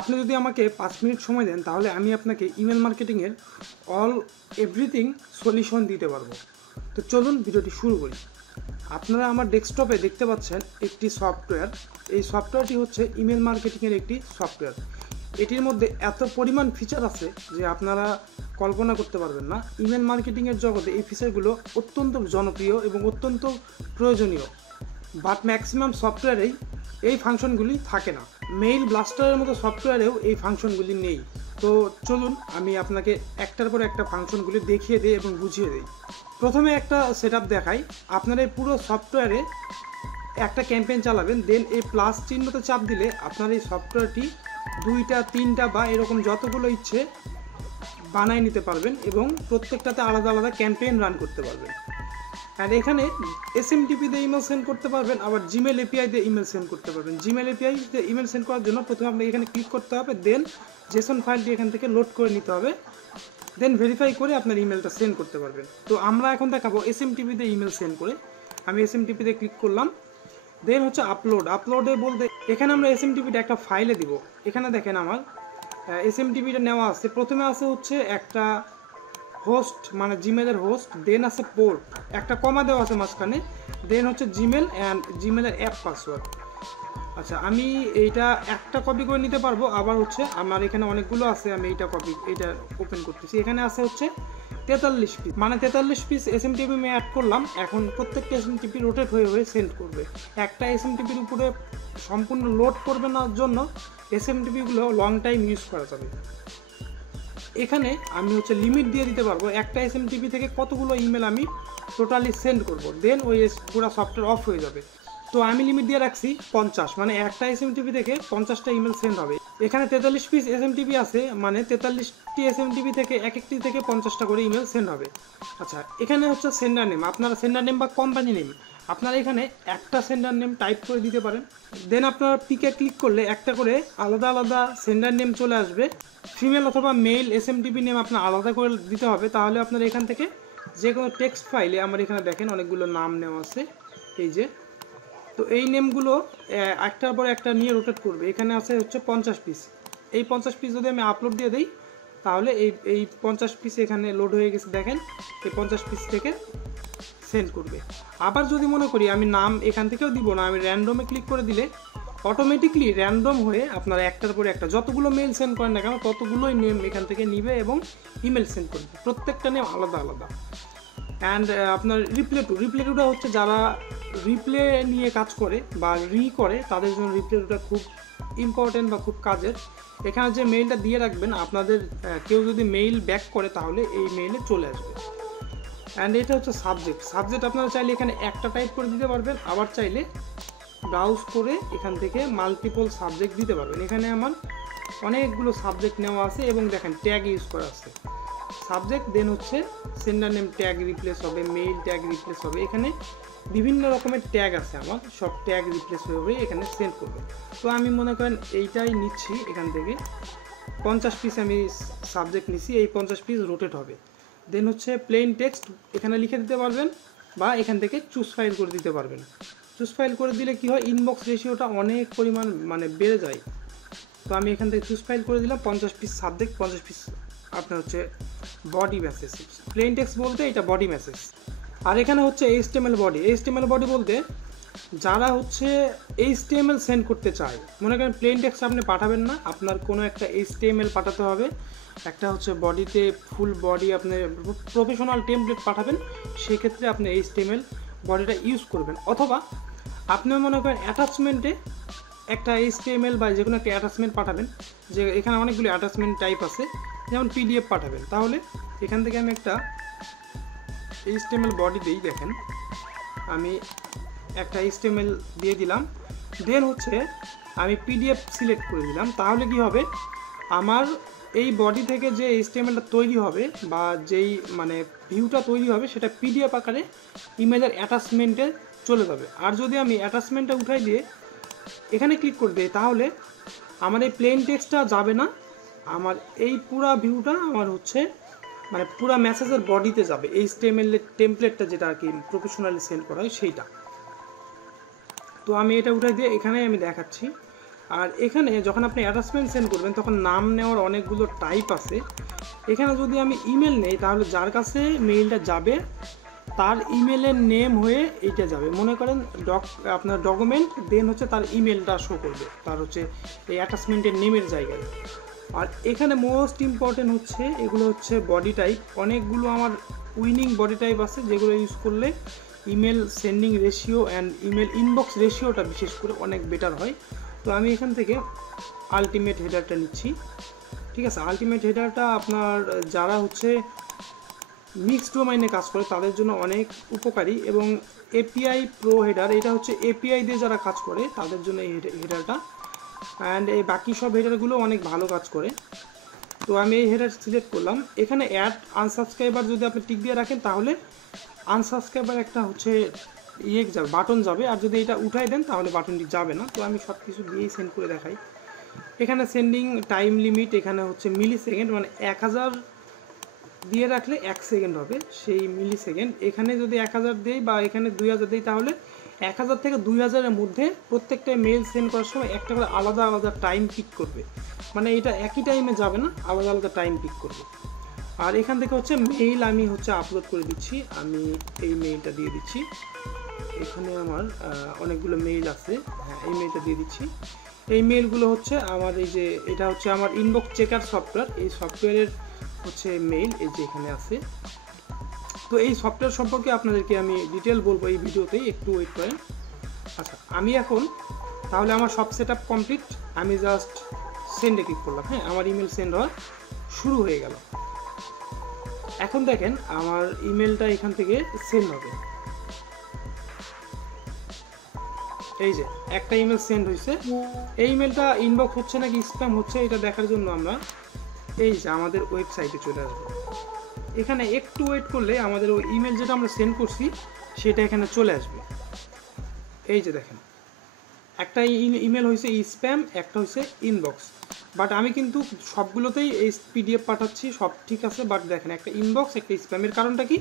আপনি যদি আমাকে 5 মিনিট সময় দেন তাহলে আমি আপনাকে ইমেল মার্কেটিংয়ের এভরিথিং সলিউশন দিতে পারবো। তো চলুন ভিডিওটি শুরু করি। আপনারা আমার ডেস্কটপে দেখতে পাচ্ছেন একটি সফটওয়্যার। এই সফটওয়্যারটি হচ্ছে ইমেল মার্কেটিংয়ের একটি সফটওয়্যার। এটির মধ্যে এত পরিমাণ ফিচার আছে যে আপনারা কল্পনা করতে পারবেন না। ইমেল মার্কেটিংয়ের জগতে এই ফিচারগুলো অত্যন্ত জনপ্রিয় এবং অত্যন্ত প্রয়োজনীয়, বাট ম্যাক্সিমাম সফটওয়্যারেই এই ফাংশনগুলি থাকে না। মেইল ব্লাস্টারের মতো সফটওয়্যারেও এই ফাংশনগুলি নেই। তো চলুন আমি আপনাকে একটার পর একটা ফাংশনগুলি দেখিয়ে দিই এবং বুঝিয়ে দিই। প্রথমে একটা সেটআপ দেখাই। আপনার এই পুরো সফটওয়্যারে একটা ক্যাম্পেইন চালাবেন, দেন এই প্লাস চিহ্নতে চাপ দিলে আপনার এই সফটওয়্যারটি 2টা 3টা বা এরকম যতগুলো ইচ্ছে বানায় নিতে পারবেন এবং প্রত্যেকটাতে আলাদা আলাদা ক্যাম্পেইন রান করতে পারবেন। আর এখানে এসএমটিপি দিয়ে ইমেল সেন্ড করতে পারবেন, আবার জিমেল এপিআই দিয়ে ইমেল সেন্ড করতে পারবেন। জিমেল এপিআই দিয়ে ইমেল সেন্ড করার জন্য প্রথমে আপনাকে এখানে ক্লিক করতে হবে, দেন জেসন ফাইলটি এখান থেকে লোড করে নিতে হবে, দেন ভেরিফাই করে আপনার ইমেলটা সেন্ড করতে পারবেন। তো আমরা এখন দেখাবো এসএমটিপি দিয়ে ইমেল সেন্ড করে। আমি এসএমটিপি দিয়ে ক্লিক করলাম, দেন হচ্ছে আপলোডে বলতে এখানে আমরা এসএমটিপিটা একটা ফাইলে দিব। এখানে দেখেন আমার এসএমটিপিটা নেওয়া আছে। প্রথমে আছে হচ্ছে একটা হোস্ট মানে জিমেলের হোস্ট, দেন আছে পোর্ট, একটা কমা দেওয়া আছে মাঝখানে, দেন হচ্ছে জিমেল অ্যান্ড জিমেলের অ্যাপ পাসওয়ার্ড। আচ্ছা, আমি এইটা একটা কপি করে নিতে পারবো, আবার হচ্ছে আমার এখানে অনেকগুলো আছে, আমি এইটা ওপেন করতেছি। এখানে আছে হচ্ছে 43 পিস, মানে 43 পিস এসএমটিপি আমি অ্যাড করলাম। এখন প্রত্যেকটা এসএমটিপি রোটেট হয়ে হয়ে সেন্ড করবে। একটা এসএমটিপির উপরে সম্পূর্ণ লোড করবে না জন্য এসএমটিপিগুলো লং টাইম ইউজ করা যাবে। এখানে আমি হচ্ছে লিমিট দিয়ে দিতে পারবো একটা এসএমটিপি থেকে কতগুলো ইমেল আমি টোটালি সেন্ড করব, দেন ওই পুরো সফটওয়্যার অফ হয়ে যাবে। তো আমি লিমিট দিয়ে রাখছি 50, মানে একটা এসএমটিপি থেকে 50টা ইমেল সেন্ড হবে। এখানে 43 পিস এসএমটিপি আছে, মানে 43টি এসএমটিপি থেকে একটি থেকে 50টা করে ইমেল সেন্ড হবে। আচ্ছা, এখানে হচ্ছে সেন্ডার নেম, আপনারা সেন্ডার নেম বা কোম্পানি নেম আপনারা এখানে একটা সেন্ডার নেম টাইপ করে দিতে পারেন। দেন আপনারা পিকে ক্লিক করলে একটা করে আলাদা আলাদা সেন্ডার নেম চলে আসবে। ফিমেল অথবা মেল এসএমটিপি নেম আপনার আলাদা করে দিতে হবে, তাহলে আপনারা এখান থেকে যে কোনো টেক্সট ফাইলে আমার এখানে দেখেন অনেকগুলো নাম নেওয়া আছে, এই যে। তো এই নেমগুলো একটার পর একটা নিয়ে রোটেট করবে। এখানে আছে হচ্ছে 50 পিস। এই 50 পিস যদি আমি আপলোড দিয়ে দিই তাহলে এই 50 পিস এখানে লোড হয়ে গেছে, দেখেন এই 50 পিস থেকে সেন্ড করবে। আবার যদি মনে করি আমি নাম এখান থেকেও দিব না, আমি র্যান্ডমে ক্লিক করে দিলে অটোমেটিকলি র্যান্ডম হয়ে আপনারা একটার পরে একটা যতগুলো মেল সেন্ড করেন না কেন ততগুলোই নেম এখান থেকে নিবে এবং ইমেল সেন্ড করবে। প্রত্যেকটা নেম আলাদা আলাদা। অ্যান্ড আপনার রিপ্লে টুটা হচ্ছে যারা রিপ্লে নিয়ে কাজ করে বা করে তাদের জন্য রিপ্লে টুটা খুব ইম্পর্টেন্ট বা খুব কাজের। এখানে যে মেইলটা দিয়ে রাখবেন, আপনাদের কেউ যদি মেইল ব্যাক করে তাহলে এই মেইলে চলে আসবে। অ্যান্ড এটা হচ্ছে সাবজেক্ট আপনারা চাইলে এখানে একটা টাইপ করে দিতে পারবেন, আবার চাইলে ব্রাউজ করে এখান থেকে মাল্টিপল সাবজেক্ট দিতে পারবেন। এখানে আমার অনেকগুলো সাবজেক্ট নেওয়া আছে এবং দেখেন ট্যাগ ইউজ করা আছে। সাবজেক্ট, দেন হচ্ছে সেন্ডার নেম ট্যাগ রিপ্লেস হবে, মেইল ট্যাগ রিপ্লেস হবে। এখানে বিভিন্ন রকমের ট্যাগ আছে, আমার সব ট্যাগ রিপ্লেস হয়ে এখানে সেন্ড করবে। তো আমি মনে করেন এইটাই নিচ্ছি, এখান থেকে 50 পিস আমি সাবজেক্ট নিচ্ছি, এই 50 পিস রোটেট হবে। দেন হচ্ছে প্লেন টেক্সট এখানে লিখে দিতে পারবেন বা এখান থেকে চুজ ফাইল করে দিতে পারবেন। চুজ ফাইল করে দিলে কি হয়, ইনবক্স রেশিওটা অনেক পরিমাণ মানে বেড়ে যায়। তো আমি এখান থেকে চুজ ফাইল করে দিলাম 50 পিস সাবজেক্ট, 50 পিস আপনার হচ্ছে বডি মেসেজ। প্লেন টেক্সট বলতে এটা বডি মেসেজ। আর এখানে হচ্ছে এইচটিএমএল বডি বলতে যারা হচ্ছে এইচটিএমএল সেন্ড করতে চায়, মনে করেন প্লেন টেক্সট আপনি পাঠাবেন না, আপনার কোনো একটা এইচটিএমএল পাঠাতে হবে। একটা হচ্ছে বডিতে ফুল বডি আপনি প্রফেশনাল টেমপ্লেট পাঠাবেন, সেক্ষেত্রে আপনি এইচটিএমএল বডিটা ইউজ করবেন। অথবা আপনি মনে করেন অ্যাটাচমেন্টে একটা এইচটিএমএল বা যে কোনো একটা অ্যাটাচমেন্ট পাঠাবেন, যে এখানে অনেকগুলো অ্যাটাচমেন্ট টাইপ আছে, যেমন পিডিএফ পাঠাবেন, তাহলে এখান থেকে আমি একটা এইচটিএমএল বডি দিই। দেখেন আমি একটা এইচটিএমএল দিয়ে দিলাম, দেন হচ্ছে আমি পিডিএফ সিলেক্ট করে দিলাম। তাহলে কি হবে, আমার এই বডি থেকে যে এইচটিএমএলটা তৈরি হবে বা যেই মানে ভিউটা তৈরি হবে সেটা পিডিএফ আকারে ইমেজের অ্যাটাচমেন্টে চলে যাবে। আর যদি আমি অ্যাটাচমেন্টটা উঠাই দিয়ে এখানে ক্লিক করে দিই তাহলে আমার এই প্লেন টেক্সটটা যাবে না, আমার এই পুরা ভিউটা আমার হচ্ছে মানে পুরা মেসেজের বডিতে যাবে। এইচটিএমএল এর টেমপ্লেটটা যেটা আর কি প্রফেশনালি সেন্ড করা হয় সেইটা। তো আমি এটা উঠাই দিয়ে এখানে আমি দেখাচ্ছি। আর এখানে যখন আপনি অ্যাটাচমেন্ট সেন্ড করবেন তখন নাম নেওয়ার অনেকগুলো টাইপ আছে। এখানে যদি আমি ইমেল নেই তাহলে যার কাছে মেইলটা যাবে তার ইমেলের নেম হয়ে এইটা যাবে। মনে করেন আপনার ডকুমেন্ট, দেন হচ্ছে তার ইমেলটা শো করবে তার হচ্ছে এই অ্যাটাচমেন্টের নেমের জায়গায়। আর এখানে মোস্ট ইম্পর্টেন্ট হচ্ছে এগুলো হচ্ছে বডি টাইপ। অনেকগুলো আমার উইনিং বডি টাইপ আছে যেগুলো ইউজ করলে email sending ratio and email inbox রেশিওটা বিশেষ করে অনেক বেটার হয়। তো আমি এখান থেকে আলটিমেট হেডারটা নিচ্ছি। ঠিক আছে, আলটিমেট হেডারটা আপনার যারা হচ্ছে মিক্সড ডোমাইনে কাজ করে তাদের জন্য অনেক উপকারী, এবং এপিআই প্রো হেডার, এটা হচ্ছে এপিআই দিয়ে যারা কাজ করে তাদের জন্য এই হেডারটা। অ্যান্ড এই বাকি সব হেডারগুলো অনেক ভালো কাজ করে। তো আমি এই হেডার সিলেক্ট করলাম। এখানে অ্যাড আনসাবস্ক্রাইবার যদি আপনি টিক দিয়ে রাখেন তাহলে আনসাবস্ক্রাইবার একটা হচ্ছে যাবে, বাটন যাবে। আর যদি এটা উঠাই দেন তাহলে বাটনটি যাবে না। তো আমি সব কিছু দিয়েই সেন্ড করে দেখাই। এখানে সেন্ডিং টাইম লিমিট এখানে হচ্ছে মিলি সেকেন্ড, মানে 1000 দিয়ে রাখলে 1 সেকেন্ড হবে সেই মিলি সেকেন্ড। এখানে যদি 1000 দেই বা এখানে 2000 দেই তাহলে 1000 থেকে 2000-এর মধ্যে প্রত্যেকটা মেল সেন্ড করার সময় একটা করে আলাদা আলাদা টাইম পিক করবে, মানে এটা একই টাইমে যাবে না, আলাদা আলাদা টাইম পিক করবে। আর এখান থেকে হচ্ছে মেইল আমি হচ্ছে আপলোড করে দিচ্ছি। আমি এই মেইলটা দিয়ে দিচ্ছি। এখানে আমার অনেকগুলো মেইল আছে, হ্যাঁ এই মেইলটা দিয়ে দিচ্ছি। এই মেইলগুলো হচ্ছে আমার এই যে এটা হচ্ছে আমার ইনবক্স চেকার সফটওয়্যার, এই সফটওয়্যারের হচ্ছে মেইল এই যে এখানে আছে। তো এই সফটওয়্যার সম্পর্কে আপনাদেরকে আমি ডিটেল বলবো এই ভিডিওতেই, একটু ওয়েট করেন। আচ্ছা, আমি এখন তাহলে আমার সব সেট আপ কমপ্লিট। আমি জাস্ট সেন্ডে ক্লিক করলাম। হ্যাঁ, আমার ইমেল সেন্ড হওয়া শুরু হয়ে গেল। এখন দেখেন আমার ইমেলটা এখান থেকে সেন্ড হবে। এই যে একটা ইমেল সেন্ড হয়েছে। এই ইমেলটা ইনবক্স হচ্ছে নাকি স্প্যাম হচ্ছে এটা দেখার জন্য আমরা এই যে আমাদের ওয়েবসাইটে চলে আসবো। এখানে একটু ওয়েট করলে আমাদের ওই ইমেল যেটা আমরা সেন্ড করছি সেটা এখানে চলে আসবে। এই যে দেখেন একটা ইমেল হয়েছে স্প্যাম, একটা হয়েছে ইনবক্স। বাট আমি কিন্তু সবগুলোতেই এই পিডিএফ পাঠাচ্ছি, সব ঠিক আছে। বাট দেখেন একটা ইনবক্স একটা স্প্যামের কারণটা কি?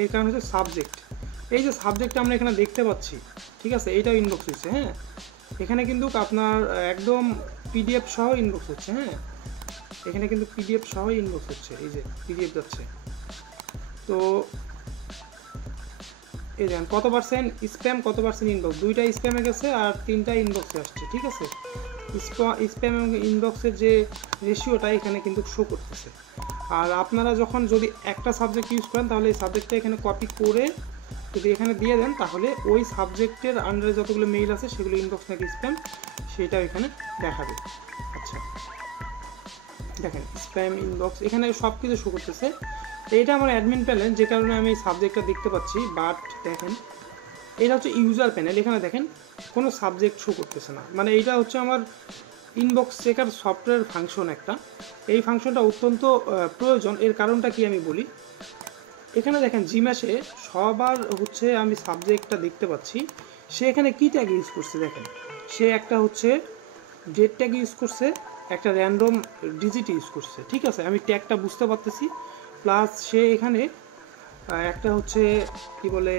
এর কারণ হচ্ছে সাবজেক্ট। এই যে সাবজেক্টটা আমরা এখানে দেখতে পাচ্ছি, ঠিক আছে, এইটাও ইনবক্স হচ্ছে। হ্যাঁ, এখানে কিন্তু আপনার একদম পিডিএফ সহ ইনবক্স হচ্ছে। হ্যাঁ, এখানে কিন্তু পিডিএফ সহ ইনবক্স হচ্ছে, এই যে পিডিএফ যাচ্ছে। তো এই দেখেন কত পার্সেন্ট স্প্যাম, কত পার্সেন্ট ইনবক্স, দুইটা স্প্যামে গেছে আর 3টা ইনবক্সে আসছে। ঠিক আছে, স্প্যাম এবং ইনবক্সের যে রেশিওটা এখানে কিন্তু শো করতেছে। আর আপনারা যখন যদি একটা সাবজেক্ট ইউজ করেন তাহলে এই সাবজেক্টটা এখানে কপি করে যদি এখানে দিয়ে দেন তাহলে ওই সাবজেক্টের আন্ডারে যতগুলো মেইল আছে সেগুলো ইনবক্স নাকি স্প্যাম সেটাও এখানে দেখাবে। আচ্ছা দেখেন স্প্যাম ইনবক্স এখানে সব কিছু শো করতেছে। এইটা আমার অ্যাডমিন প্যানেল, যে কারণে আমি সাবজেক্টটা দেখতে পাচ্ছি। বাট দেখেন এটা হচ্ছে ইউজার প্যানেল, এখানে দেখেন কোনো সাবজেক্ট শো করতেছে না। মানে এইটা হচ্ছে আমার ইনবক্স চেকার সফটওয়্যার ফাংশন একটা। এই ফাংশনটা অত্যন্ত প্রয়োজন। এর কারণটা কি আমি বলি। এখানে দেখেন জিম্যাশে সবার হচ্ছে আমি সাবজেক্টটা দেখতে পাচ্ছি। সে এখানে কী ট্যাগ ইউজ করছে দেখেন, সে একটা হচ্ছে ডেট ট্যাগ ইউজ করছে, একটা র্যান্ডম ডিজিট ইউজ করছে। ঠিক আছে, আমি ট্যাগটা বুঝতে পারতেছি। প্লাস সে এখানে একটা হচ্ছে কি বলে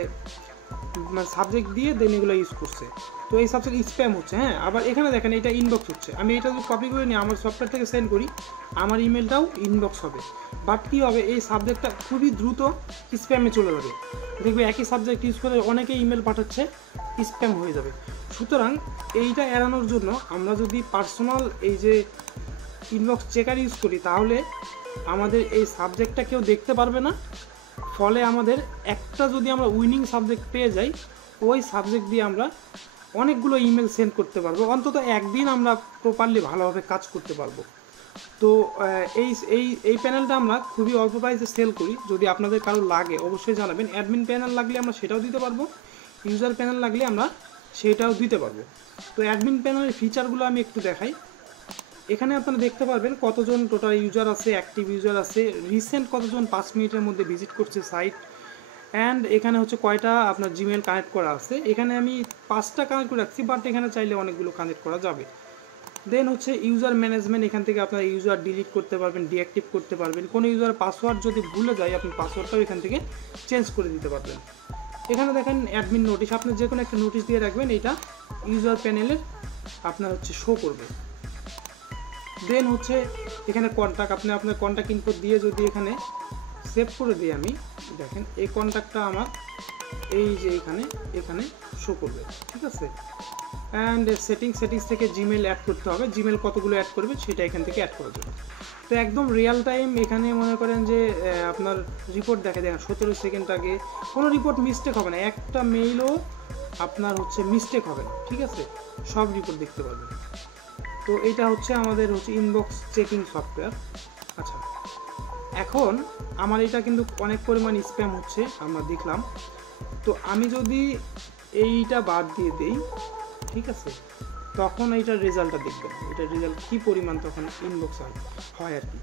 সাবজেক্ট দিয়ে দেন এগুলো ইউজ করছে। তো এই সাবজেক্ট স্প্যাম হচ্ছে। হ্যাঁ, আবার এখানে দেখেন এটা ইনবক্স হচ্ছে। আমি এটা যদি কপি করে নিই আমার সফটওয়্যার থেকে সেন্ড করি আমার ইমেলটাও ইনবক্স হবে। বাট কী হবে, এই সাবজেক্টটা খুবই দ্রুত স্প্যামে চলে যাবে। দেখবে একই সাবজেক্ট ইউজ করে অনেকে ইমেল পাঠাচ্ছে, স্প্যাম হয়ে যাবে। সুতরাং এইটা এড়ানোর জন্য আমরা যদি পার্সোনাল এই যে ইনবক্স চেকার ইউজ করি তাহলে আমাদের এই সাবজেক্টটা কেউ দেখতে পারবে না। ফলে আমাদের একটা যদি আমরা উইনিং সাবজেক্ট পেয়ে যাই ওই সাবজেক্ট দিয়ে আমরা অনেকগুলো ইমেল সেন্ড করতে পারবো। অন্তত একদিন আমরা প্রপারলি ভালোভাবে কাজ করতে পারবো। তো এই প্যানেলটা আমরা খুবই অল্প প্রাইসে সেল করি। যদি আপনাদের কারো লাগে অবশ্যই জানাবেন। অ্যাডমিন প্যানেল লাগলে আমরা সেটাও দিতে পারবো, ইউজার প্যানেল লাগলে আমরা সেটাও দিতে পারবো। তো অ্যাডমিন প্যানেলের ফিচারগুলো আমি একটু দেখাই। এখানে আপনারা দেখতে পারবেন কতজন টোটাল ইউজার আছে, অ্যাক্টিভ ইউজার আছে, রিসেন্ট কতজন 5 মিনিটের মধ্যে ভিজিট করছে সাইট, অ্যান্ড এখানে হচ্ছে কয়টা আপনার জিমেল কানেক্ট করা আছে। এখানে আমি 5টা কানেক্ট করে রাখছি, বাট এখানে চাইলে অনেকগুলো কানেক্ট করা যাবে। দেন হচ্ছে ইউজার ম্যানেজমেন্ট, এখান থেকে আপনার ইউজার ডিলিট করতে পারবেন, ডিঅ্যাক্টিভ করতে পারবেন। কোনো ইউজার পাসওয়ার্ড যদি ভুলে যায় আপনি পাসওয়ার্ডটাও এখান থেকে চেঞ্জ করে দিতে পারবেন। এখানে দেখেন অ্যাডমিন নোটিশ, আপনি যে কোনো একটা নোটিশ দিয়ে রাখবেন। এটা ইউজার প্যানেলের আপনার হচ্ছে শো করবে। দেন হচ্ছে এখানে কন্ট্যাক্ট, আপনি আপনার কন্ট্যাক্ট ইনপো দিয়ে যদি এখানে সেভ করে দিই আমি, দেখেন এই কন্ট্যাক্টটা আমার এই যে এখানে শো করবে, ঠিক আছে। অ্যান্ড সেটিংস থেকে জিমেল অ্যাড করতে হবে, জিমেল কতগুলো অ্যাড করবে সেটা এখান থেকে অ্যাড করা যাবে। তো একদম রিয়েল টাইম এখানে মনে করেন যে আপনার রিপোর্ট দেখেন 17 সেকেন্ড আগে কোনো রিপোর্ট মিস্টেক হবে না, একটা মেইলও আপনার হচ্ছে মিস্টেক হবে না, ঠিক আছে, সব রিপোর্ট দেখতে পারবেন। তো এটা হচ্ছে আমাদের হচ্ছে ইনবক্স চেকিং সফটওয়্যার। আচ্ছা, এখন আমার এটা কিন্তু অনেক পরিমাণ স্প্যাম হচ্ছে আমরা দেখলাম। তো আমি যদি এইটা বাদ দিয়ে দেই, ঠিক আছে, তখন এইটার রেজাল্টটা দেখবেন, এটার রেজাল্ট কী পরিমাণ তখন ইনবক্স হয় আর কি।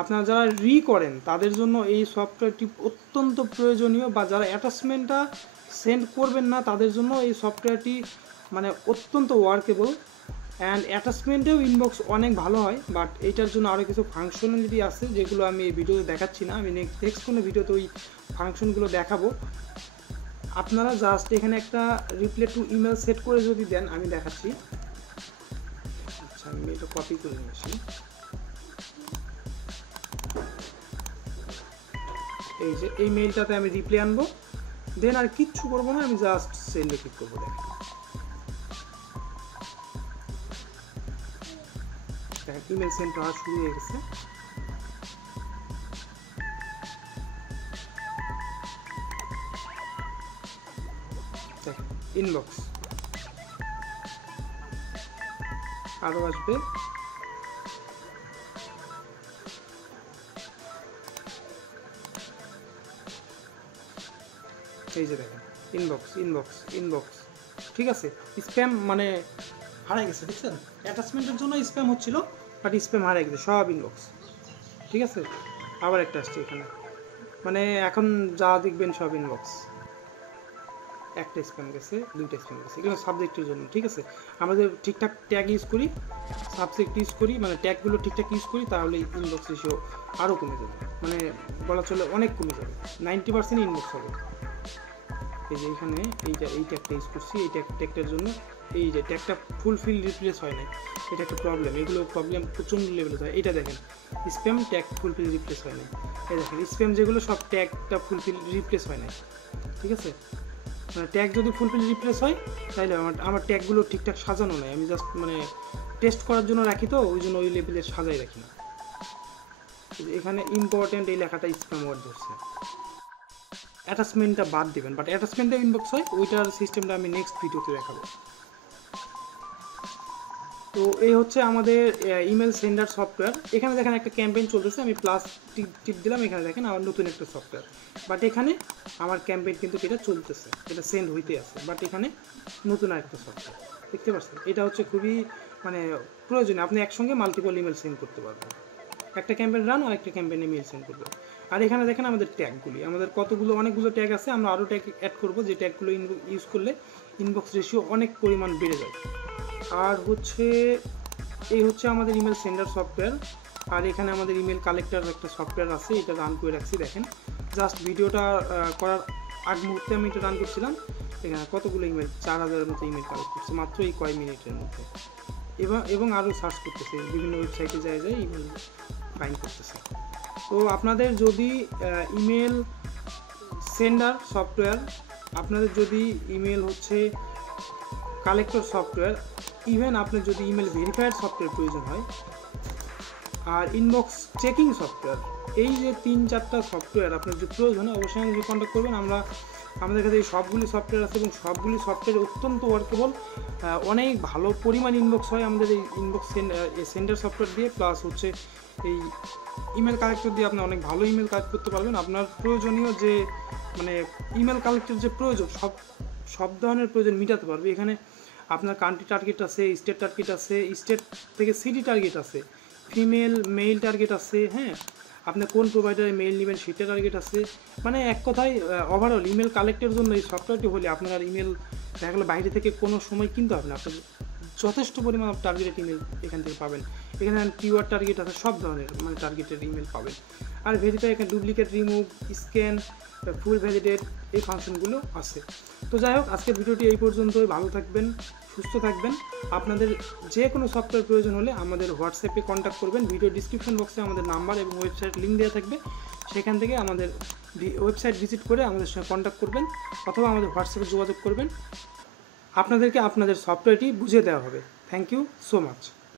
আপনারা যারা করেন তাদের জন্য এই সফটওয়্যারটি অত্যন্ত প্রয়োজনীয়, বা যারা অ্যাটাচমেন্টটা সেন্ড করবেন না তাদের জন্য এই সফটওয়্যারটি মানে অত্যন্ত ওয়ার্কেবল। অ্যান্ড অ্যাটাচমেন্টেও ইনবক্স অনেক ভালো হয়, বাট এইটার জন্য আরও কিছু ফাংশনালিটি আছে যেগুলো আমি এই ভিডিওতে দেখাচ্ছি না, আমি নেক্সট কোনো ভিডিওতে ওই ফাংশনগুলো দেখাবো। আপনারা জাস্ট এখানে একটা রিপ্লাই টু ইমেল সেট করে যদি দেন, আমি দেখাচ্ছি। আচ্ছা, আমি এটা কপি করে নিয়ে আসি। এই যে এই মেইলটাতে আমি রিপ্লাই আনবো, দেন আর কিচ্ছু করবো না, আমি জাস্ট সেন্ডে ক্লিক করবো। দেখেন ইমেল সেন্ড করা শুরু হয়ে গেছে। দেখেন ইনবক্স আরও আসবে। এই যে দেখেন ইনবক্স ইনবক্স ইনবক্স, ঠিক আছে। স্প্যাম মানে হারাই গেছে, দেখছেন, অ্যাটাচমেন্টের জন্য স্প্যাম হচ্ছিল, বাট স্প্যাম হারাই গেছে, সব ইনবক্স, ঠিক আছে। আবার একটা আসছে এখানে, মানে এখন যা দেখবেন সব ইনবক্স। একটা স্প্যাম গেছে, দুইটা স্প্যাম গেছে, এগুলো সাবজেক্টের জন্য, ঠিক আছে। আমরা যদি ঠিকঠাক ট্যাগ ইউজ করি, সাবজেক্ট ইউজ করি, মানে ট্যাগগুলো ঠিকঠাক ইউজ করি, তাহলে ইনবক্স রেশিও আরও কমে যাবে, মানে বলা চলে অনেক কমে যাবে, 90% ইনবক্স হবে। এই যে এখানে এই ট্যাগটা ইউজ করছি, এই ট্যাগটার জন্য এই যে ট্যাগটা ফুলফিল রিপ্লেস হয় না, এটা একটা প্রবলেম, এগুলো প্রবলেম প্রচণ্ড লেভেলে হয়। এটা দেখেন স্প্যাম ট্যাগ ফুলফিল রিপ্লেস হয় না, এই দেখেন স্প্যাম যেগুলো সব ট্যাগটা ফুলফিল রিপ্লেস হয় না, ঠিক আছে। মানে ট্যাগ যদি ফুলফিল রিপ্লেস হয় তাহলে আমার ট্যাগগুলো ঠিকঠাক সাজানো নাই, আমি জাস্ট মানে টেস্ট করার জন্য রাখি, তো ওই জন্য ওই লেভেলে সাজাই রাখি না। এখানে ইম্পর্টেন্ট এই লেখাটা স্প্যাম ওয়ার্ড ধরছে। অ্যাটাচমেন্টটা বাদ দিবেন, বাট অ্যাটাচমেন্টটা ইনবক্স হয়, ওইটার সিস্টেমটা আমি নেক্সট ভিডিওতে দেখাবো। তো এই হচ্ছে আমাদের ইমেল সেন্ডার সফটওয়্যার। এখানে দেখেন একটা ক্যাম্পেইন চলতেছে, আমি প্লাস টিপ দিলাম, এখানে দেখেন আমার নতুন একটা সফটওয়্যার, বাট এখানে আমার ক্যাম্পেইন কিন্তু এটা চলতেছে, এটা সেন্ড হইতে আছে, বাট এখানে নতুন আরেকটা সফটওয়্যার দেখতে পাচ্ছেন। এটা হচ্ছে খুবই মানে প্রয়োজনীয়, আপনি একসঙ্গে মাল্টিপল ইমেল সেন্ড করতে পারবেন, একটা ক্যাম্পেইন রান আর একটা ক্যাম্পেইনে মেল সেন্ড করবো। আর এখানে দেখেন আমাদের ট্যাগগুলি, আমাদের অনেকগুলো ট্যাগ আছে, আমরা আরও ট্যাগ অ্যাড করবো, যে ট্যাগগুলো ইউজ করলে ইনবক্স রেশিও অনেক পরিমাণ বেড়ে যায়। আর হচ্ছে এই হচ্ছে আমাদের ইমেল সেন্ডার সফটওয়্যার। আর এখানে আমাদের ইমেল কালেক্টর একটা সফটওয়্যার আছে, এটা রান করে রাখছি। দেখেন জাস্ট ভিডিওটা করার আগ মুহূর্তে আমি এটা রান করছিলাম, এখানে কতগুলো ইমেল, 4000-এর মতো ইমেল কালেক্ট করছে মাত্র এই কয়েক মিনিটের মধ্যে। এবং আরও সার্চ করতেছে, বিভিন্ন ওয়েবসাইটে যায় ইমেল ফাইন্ড করতেছে। তো আপনাদের যদি ইমেল সেন্ডার সফটওয়্যার, আপনাদের যদি ইমেল হচ্ছে কালেক্টর সফটওয়্যার, ইভেন আপনার যদি ইমেল ভেরিফায়ার সফটওয়্যার প্রয়োজন হয়, আর ইনবক্স চেকিং সফটওয়্যার, এই যে 3-4টা সফটওয়্যার আপনার যদি প্রয়োজন হয়, অবশ্যই আমাদের কন্ট্যাক্ট করবেন। আমাদের কাছে এই সবগুলি সফটওয়্যার আছে, এবং সবগুলি সফটওয়্যার অত্যন্ত ওয়ার্কেবল, অনেক ভালো পরিমাণ ইনবক্স হয় আমাদের এই ইনবক্স সেন্ডার সফটওয়্যার দিয়ে, প্লাস হচ্ছে এই ইমেল কালেক্টর দিয়ে আপনি অনেক ভালো ইমেল কালেক্ট করতে পারবেন। আপনার প্রয়োজনীয় যে মানে ইমেল কালেক্টর যে প্রয়োজন, সব ধরনের প্রয়োজন মেটাতে পারবে। এখানে আপনার কান্ট্রি টার্গেট আছে, স্টেট টার্গেট আছে, স্টেট থেকে সিটি টার্গেট আছে, ফিমেল মেইল টার্গেট আছে, হ্যাঁ, আপনি কোন প্রোভাইডারে মেইল নেবেন সেটা টার্গেট আছে। মানে এক কথায় ওভারঅল ইমেল কালেক্টের জন্য এই সফটওয়্যারটি হলে আপনার আর ইমেল দেখা গেলো বাইরে থেকে কোনো সময় কিনতে হবে না, আপনার যথেষ্ট পরিমাণ টার্গেটেড ইমেল এখান থেকে পাবেন। এখানে কিওয়ার্ড টার্গেট আছে, সব ধরনের মানে টার্গেটের ইমেল পাবেন। আর ভেরিফাই এখানে ডুপ্লিকেট, রিমুভ, স্ক্যান, ফুল ভ্যালিডেট এই ফাংশনগুলো আছে। তো যাই হোক, আজকের ভিডিওটি এই পর্যন্তই। ভালো থাকবেন, সুস্থ থাকবেন। আপনাদের যে কোনো সফটওয়্যার প্রয়োজন হলে আমাদের হোয়াটসঅ্যাপে কন্ট্যাক্ট করবেন। ভিডিও ডিসক্রিপশন বক্সে আমাদের নাম্বার এবং ওয়েবসাইট লিঙ্ক দেওয়া থাকবে, সেখান থেকে আমাদের ওয়েবসাইট ভিজিট করে আমাদের সঙ্গে কন্ট্যাক্ট করবেন অথবা আমাদের হোয়াটসঅ্যাপে যোগাযোগ করবেন। আপনাদেরকে আপনাদের সফটওয়্যারটি বুঝিয়ে দেওয়া হবে। Thank you so much.